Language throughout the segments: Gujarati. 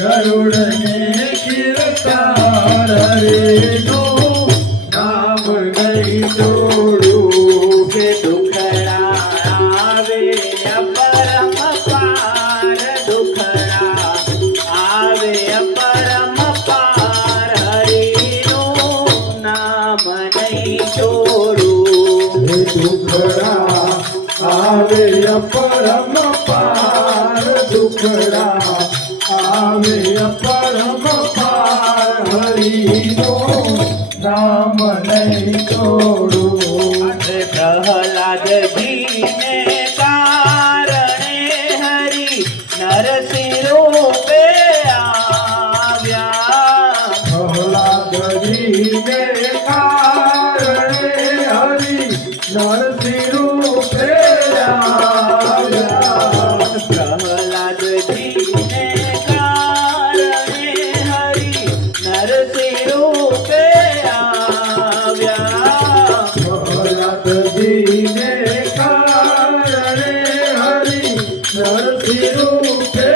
ગરુડને કીર્તાર હરિનું નામ આવે પરમ પાર દુખડા આવે પરમ પાર હરિનો નામ નહીં છોડું પ્રહલાદજીને કારણે હરિ નરસિંહ રૂપે આવ્યા પ્રહલાદજીને કારણે હરિ નરસિંહ રૂપે આવ્યા પ્રહલાદજીને કારણે હરિ નરસિંહ રૂપે આવ્યા પ્રહલાદજીને કારણે હરિ નરસિંહ રૂપે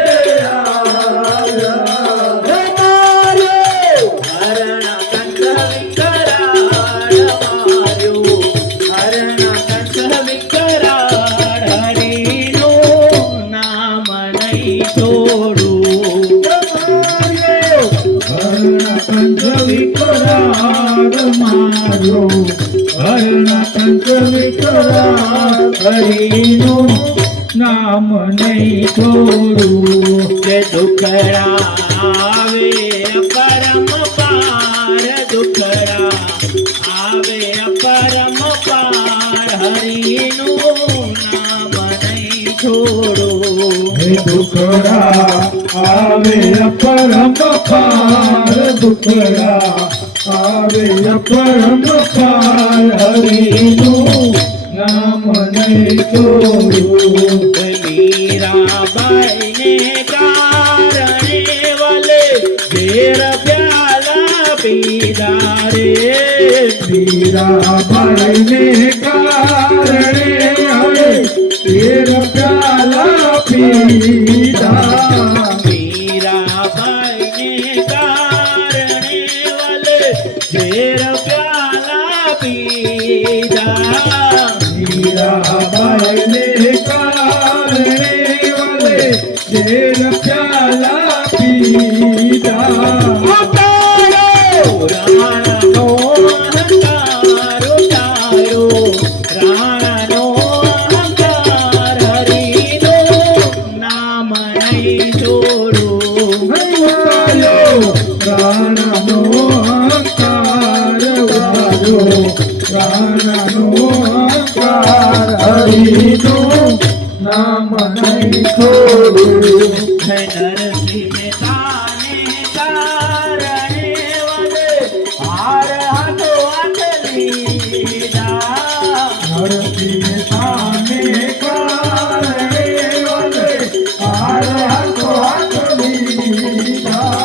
હરિનું નામ નહીં છોડું કે દુખડા આવે પરમ પાર દુખડા આવે પરમ પાર હરિનું નામ નહીં છોડું હે દુખડા આવે પરમ પાર દુખડા આવે પરમ પાર હરિનું નામ નહીં છોડું મીરાબાઈને કારણે વલે ઘેર પ્યાલા પીધા રે મીરાબાઈને કારણે હવે તેર પ્યાલા પીધા મીરાબાઈને કારણે વલે ઘેર પ્યાલા પીધા મીરાબાઈને કારણે વલે તેર પ્યાલા પીધા રાણાનો અહંકાર ઉતારો રાણાનો અહંકાર હરિનું નામ નહીં છોડું રાણાનો અહંકાર વાળો રાણાનો અહંકાર હરિનું નામ નહીં છોડું નરસિંહ મહેતાને કારણે વલે હાર હાથો હાથ લીધા નરસિંહ સામે કારણે વલે હાર હાથો હાથ લીધા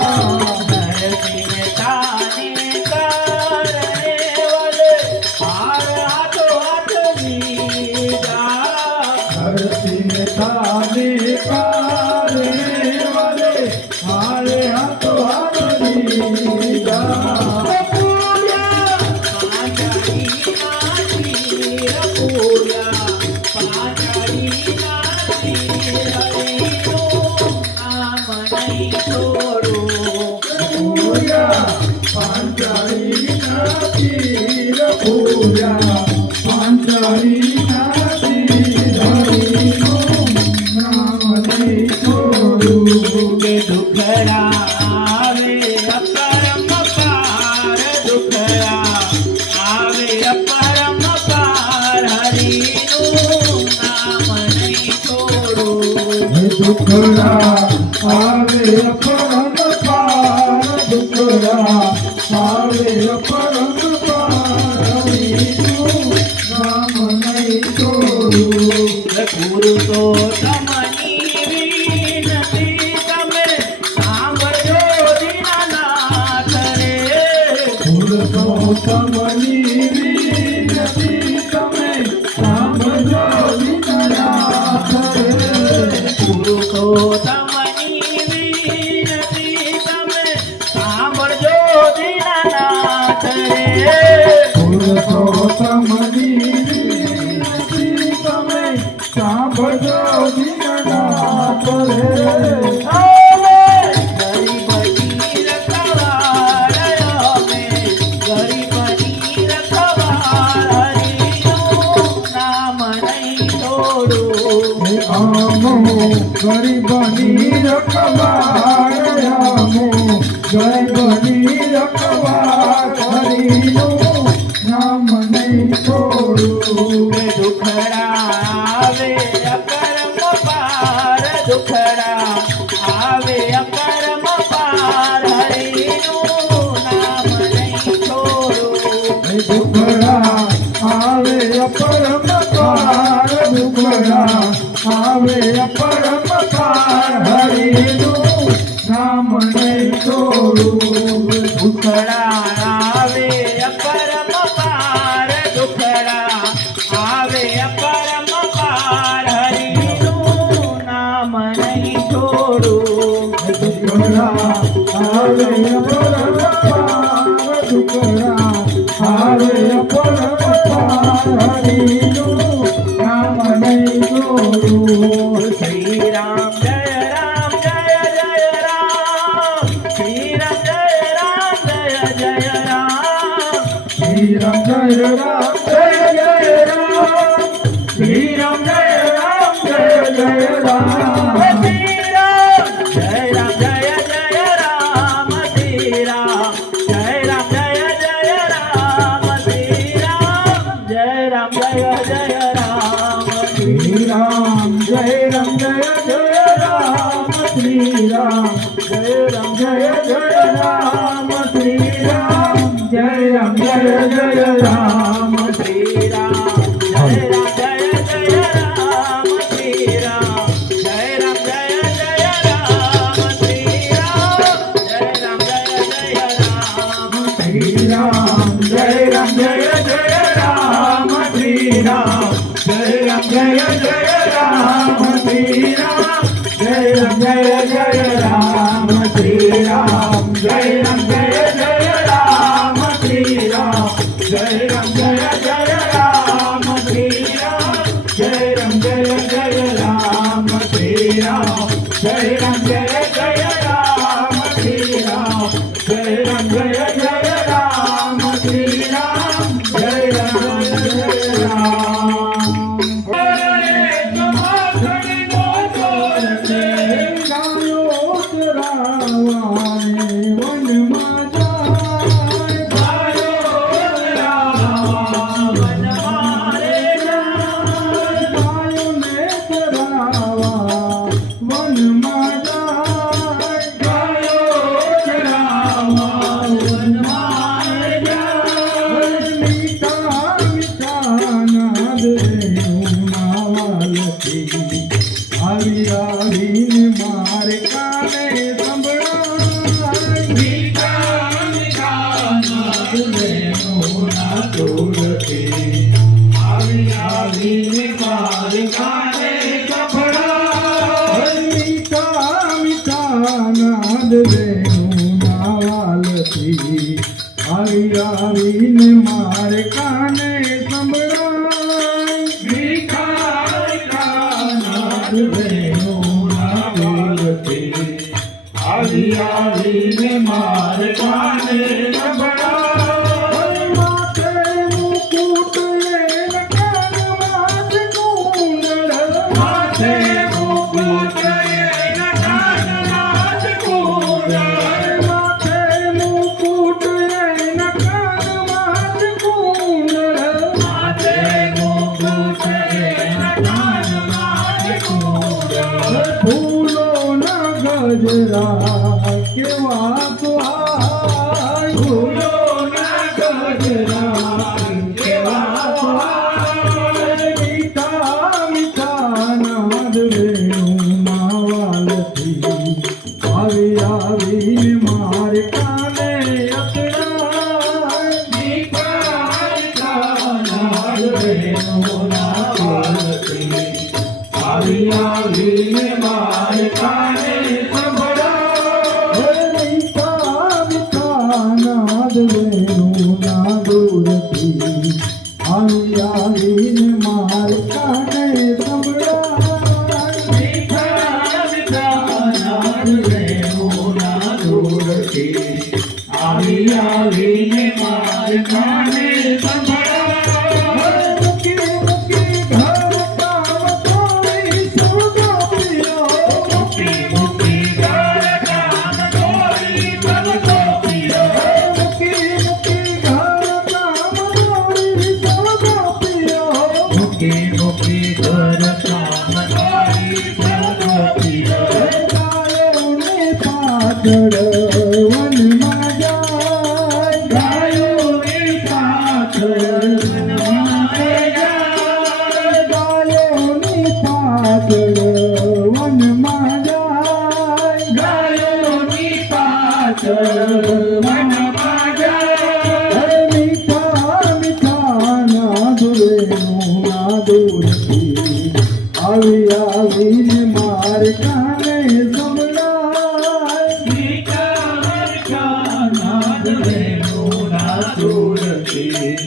નરસિંહ મહેતાને કારણે વલે હાર હાથો હાથ લીધા નરસિંહ સામે કારણે વલે હારે હાથો હાથ લીધા પાંચાળીના તીર પૂર્યા પાંચાળીના તીર હરિનું નામ નહીં છોડું કે દુખડા આવે પરમ પાર દુખડા આવે પરમ પાર હરિનું નામ નહીં છોડું દુખડા આવે પરમ પાર દુખડા આવે પરમ પાર હરિનું નામ નહીં છોડું પુરુષોત્તમની વિનતી તમે સાંભળજો દીનાનાથ રે પુરુષોત્તમની વિનતી તમે સાંભળો દીનાનાથ રે પુરુષોત્તમની વિનતી તમે સાંભળજો દીનાનાથ રે પુરુષોત્તમની વિનતી તમે સાંભળો દીનાનાથ રે ગરીબની રખવાડ્યો મેં ગરીબની રખવાડ્યામો ગર્ભની રખવાડ હરિનું નામ નહીં છોડું. દુખડા આવે અકર્મ પાર, દુખડા આવે અકર્મ પાર, હરિનું નામ નહીં છોડું. દુખડા આવે અપરમ પાર, દુખડા આવે અપરમ પાર હરિનું નામ નહીં છોડું. દુખડા આવે અપરમ પાર, દુખડા આવે અપરમ પાર, હરિનું નામ નહીં છોડું. દુખડા આવે અપરમ પાર, દુખડા આવે અપરમ પાર હરિનું નામ નહીં છોડું. શ્રી રામ જય રામ જય જય રામ, શ્રી રામ જય રામ જય જય રામ, શ્રી રામ જય રામ જય જય રામ, શ્રી રામ જય રામ જય જય રામ. શ્રી રામ જય રામ જય જય રામ, શ્રી રામ જય રામ જય જય રામ, શ્રી રામ જય રામ જય જય રામ. શ્રી રામ જય રામ જય જય રામ, શ્રી રામ જય રામ જય જય રામ, શ્રી રામ જય રામ જય જય રામ. શ્રી રામ જય રામ જય જય રામ, શ્રી રામ જય રામ જય જય રામ, શ્રી રામ જય રામ જય જય રામ. શ્રી રામ જય રામ જય જય રામ, શ્રી રામ જય રામ જય જય રામ, શ્રી રામ જય રામ જય જય રામ, શ્રી રામ જય રામ જય જય રામ, શ્રી રામ જય રામ જય જય રામ, શ્રી રામ જય રામ જય જય રામ, શ્રી રામ જય રામ જય જય રામ, શ્રી રામ જય રામ જય જય રામ, શ્રી રામ જય રામ જય જય રામ. ગાયો ચરાવાને વનમાં જાય, ગાયો ચરાવા વનમાં રે જાય, ગાયોને ચરાવા વનમાં જાય, ગાયો ચરાવા વનમાં જાય. મીઠા મીઠા નાદ રેણુના વાલથી આવી આવીને મારે કાને સંભળાય. મીઠા મીઠા નાદ રેણુના તોરથી આવી આવીને મારે કાને સંભળાય. મીઠા મીઠા નાદ રેણુના વાલથી આવી આવીને મારે કાને સંભળાય. મીઠા મીઠા નાદ રેણુના તોરથી આવી આવીને મારે કાને સંભળાય. માથે મુકુટ એને કાનમાં કુંડળ, માથે મુકુટ એને કાનમાં કુંડળ, માથે મુકુટ એને કાનમાં કુંડળ, માથે મુકુટ એને કાનમાં કુંડળ. ફૂલોના ગજરા કેવા સુહાય, ફૂલોના ગજરા કેવા સુહાય. મીઠા મીઠા નાદ રેણુના વાલથી આવી આવીને મારે કાને અથડાય. મીઠા મીઠા નાદ રેણુના વાલથી આવી આવીને મારે કાને સંભળાય. મીઠા મીઠા નાદ રેણુના દૂરથી આવી આવીને મારે કાને સંભળાય. મીઠા મીઠા નાદ રેણુના દૂરથી આવી આવીને મારે કાને સંભળાય. મૂકી મૂકી ઘર કામ કોઈ સુગમ્યો, મૂકી મૂકી દૂરથી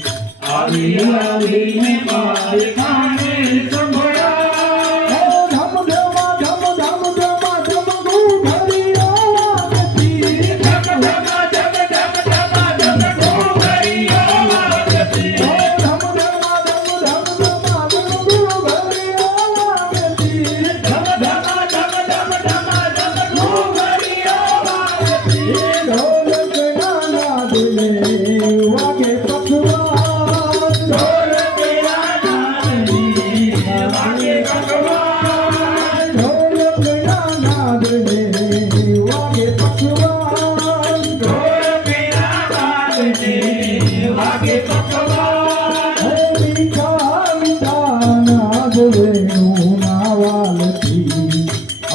આવી આવીને મારે કાને સંભળાય. ધમ ધમા ધમ ધમ ધમા ધમ ઘૂઘરિયા વાગતી. ધમ ધમા ધમ ધમ ધમા ધમ ઘૂઘરિયા વાગતી. ધમ ધમા ધમ ધમ ધમા ધમ ઘૂઘરિયા વાગતી. ધમ ધમા ધમ ધમ ધમા ધમ ઘૂઘરિયા વાગતી. ઢોલકના નાદને વાગે પખવાજ. ઢોલકના નાદને વાગે પખવાજ. ઢોલકના નાદને વાગે પખવાજ. ઢોલકના નાદને વાગે પખવાજ. મીઠા મીઠા નાદ વેણુના વાલથી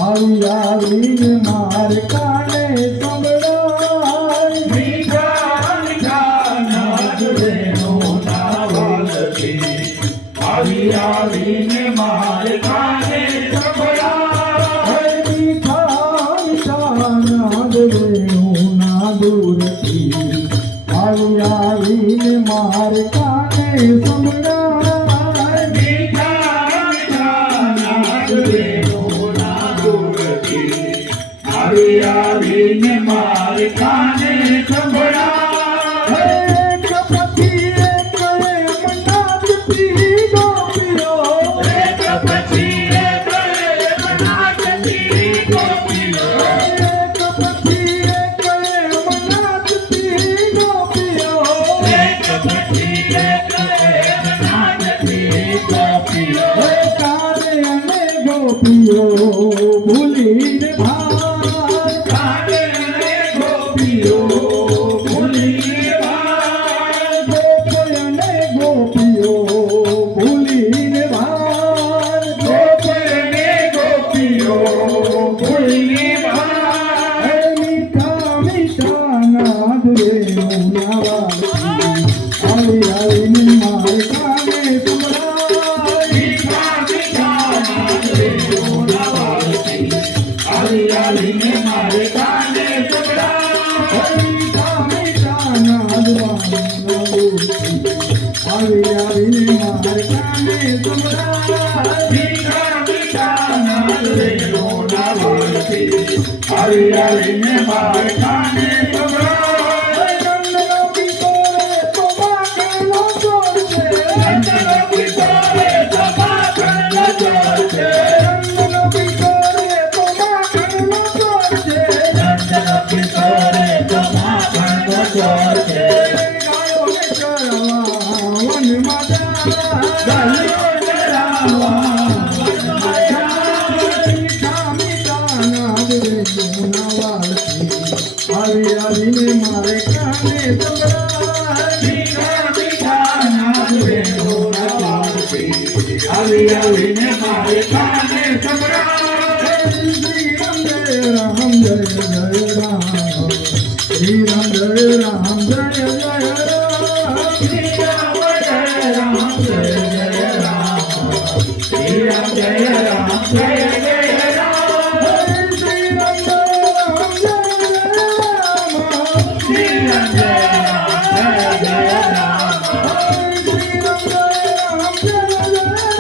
આવી આવીને માર કાને સંભળાય. મીઠા મીઠા નાદ વેણુના વાલથી આવી આવીને મારે કાને સંભળાય. મીઠા મીઠા નાદ વેણુના દૂરથી આવી આવીને માર કાને સંભળાય. મીઠા મીઠા નાદ વેણુના દૂરથી આવી આવીને મારે કાને સંભળાય. એક પછી એક મનાતી ગોપીઓ. એક પછી એક નાચતી ગોપીઓ. એક પછી એક મનાતી ગોપીઓ. એક પછી એક નાચતી ગોપીઓ. કાને અને ગોપીઓ ભૂલીને ભાર. કાને અને ગોપીઓ ભૂલી ભાર. ગોપ અને ગોપીઓ ભૂલીને ભાર. ગોપ અને ગોપીઓ ભૂલી ભાર. મીઠા મીઠા નાદ વેણુના વાલથી આવી આવીને મારે કાને સંભળાય. મીઠા મીઠા નાદ વેણુના વાલથી આવી આવીને મારે કાને સંભળાય. મીઠા મીઠા નાદ વાલના દૂરથી આવી આવીને મારે કાને સંભળાય. મીઠા મીઠા નાદ વેણુના વાલથી આવી આવીને મારે કાને સંભળાય. નંદનો કિશોરે તો માખણનો ચોર છે. નંદનો કિશોરે તો માખણનો ચોર છે. નંદનો કિશોરે તો માખણનો ચોર છે. નંદનો કિશોરે તો માખણનો ચોર છે. ગાયોને ચરાવવા વનમાં જાય. ગાયો ચરાવવા વનમાં જાય. મીઠા મીઠા નાદ વેણુના વાલથી આવી આવીને મારે કાને સંભળાય. મીઠા મીઠા નાદ વેણુના વાલથી આવી આવીને મારે કાને સંભળાય. શ્રી રામ જય રામ જય જય રામ. શ્રી રામ જય રામ જય જય રામ. શ્રી રામ જય રામ જય જય રામ. શ્રી રામ જય રામ જય જય રામ. શ્રી રામ જય રામ જય જય રામ. શ્રી રામ જય રામ જય જય રામ. શ્રી રામ જય રામ જય જય રામ.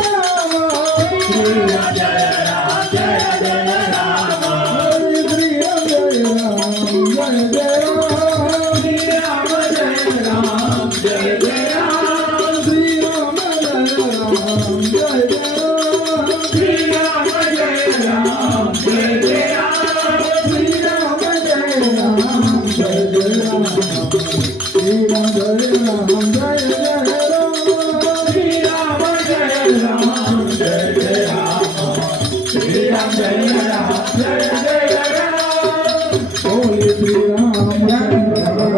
શ્રી રામ જય રામ જય જય રામ. શ્રી રામ જય રામ જય જય રામ. શ્રી રામ જય રામ જય જય રામ. શ્રી રામ જય રામ જય જય રામ. શ્રી રામ જય રામ જય જય રામ. શ્રી રામ જય રામ જય જય રામ. શ્રી રામ જય રામ જય જય રામ. શ્રી રામ જય રામ જય જય રામ. શ્રી રામ જય